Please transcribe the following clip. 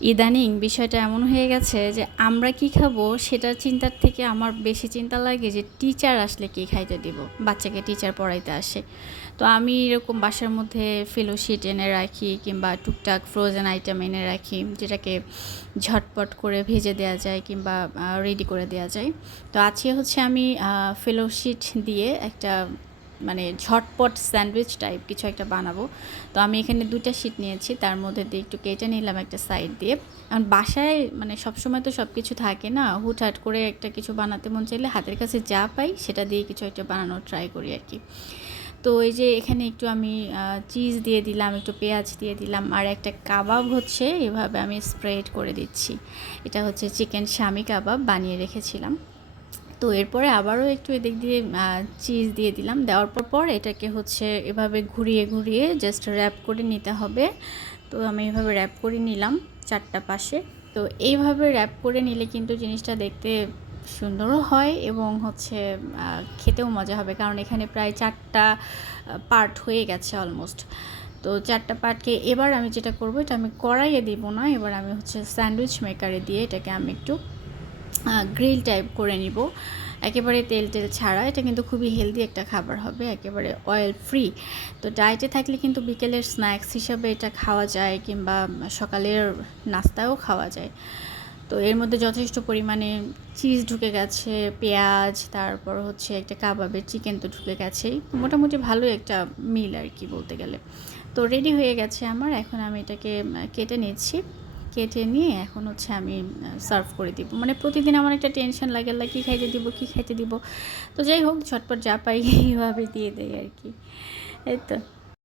ইদানিং বিষয়টা এমন হয়ে গেছে যে আমরা কি খাব সেটার চিন্তার থেকে আমার বেশি চিন্তা লাগে যে টিচার আসলে কি খাইতে দিব, বাচ্চাকে টিচার পড়াইতে আসে। তো আমি এরকম বাসার মধ্যে ফেলোশিট এনে রাখি কিংবা টুকটাক ফ্রোজেন আইটেম এনে রাখি, যেটাকে ঝটপট করে ভেজে দেওয়া যায় কিংবা রেডি করে দেওয়া যায়। তো আজকে হচ্ছে আমি ফেলোশিট দিয়ে একটা মানে ঝটপট স্যান্ডউইচ টাইপ কিছু একটা বানাবো। তো আমি এখানে দুইটা শিট নিয়েছি, তার মধ্যে দিয়ে একটু কেটে নিলাম একটা সাইড দিয়ে। এখন বাসায় মানে সবসময় তো সব কিছু থাকে না, হুটহাট করে একটা কিছু বানাতে মন চাইলে হাতের কাছে যা পাই সেটা দিয়ে কিছু একটা বানানোর ট্রাই করি আর কি। তো এই যে এখানে একটু আমি চিজ দিয়ে দিলাম, একটু পেঁয়াজ দিয়ে দিলাম, আর একটা কাবাব হচ্ছে, এভাবে আমি স্প্রেড করে দিচ্ছি। এটা হচ্ছে চিকেন শামি কাবাব বানিয়ে রেখেছিলাম। তো এরপরে আবারও একটু এদিক দিয়ে চিজ দিয়ে দিলাম। দেওয়ার পর পর এটাকে হচ্ছে এভাবে ঘুরিয়ে ঘুরিয়ে জাস্ট র্যাপ করে নিতে হবে। তো আমি এভাবে র্যাপ করে নিলাম চারটা পাশে। তো এইভাবে র্যাপ করে নিলে কিন্তু জিনিসটা দেখতে সুন্দরও হয় এবং হচ্ছে খেতেও মজা হবে। কারণ এখানে প্রায় চারটা পার্ট হয়ে গেছে অলমোস্ট তো চারটা পার্টকে এবার আমি যেটা করব, এটা আমি কড়াইয়ে দিব না। এবার আমি হচ্ছে স্যান্ডউইচ মেকারে দিয়ে এটাকে আমি একটু গ্রিল টাইপ করে নিব। একেবারে তেল টেল ছাড়া। এটা কিন্তু খুবই হেলদি একটা খাবার হবে, একেবারে অয়েল ফ্রি তো ডায়েটে থাকলে কিন্তু বিকেলের স্ন্যাক্স হিসাবে এটা খাওয়া যায়, কিংবা সকালের নাস্তাও খাওয়া যায়। তো এর মধ্যে যথেষ্ট পরিমাণে চিজ ঢুকে গেছে, পেঁয়াজ, তারপর হচ্ছে একটা কাবাবের চিকেন তো ঢুকে গেছেই। মোটামুটি ভালোই একটা মিল আর কি বলতে গেলে। তো রেডি হয়ে গেছে আমার, এখন আমি এটাকে কেটে নিচ্ছি। কেটে নিয়ে এখন হচ্ছে আমি সার্ভ করে দিব। মানে প্রতিদিন আমার একটা টেনশন লাগে আল্লাহ কী খাইতে দিব, কী খাইতে দিব। তো যাই হোক, ঝটপট যা পাই এইভাবে দিয়ে দেয় আর কি। এই তো।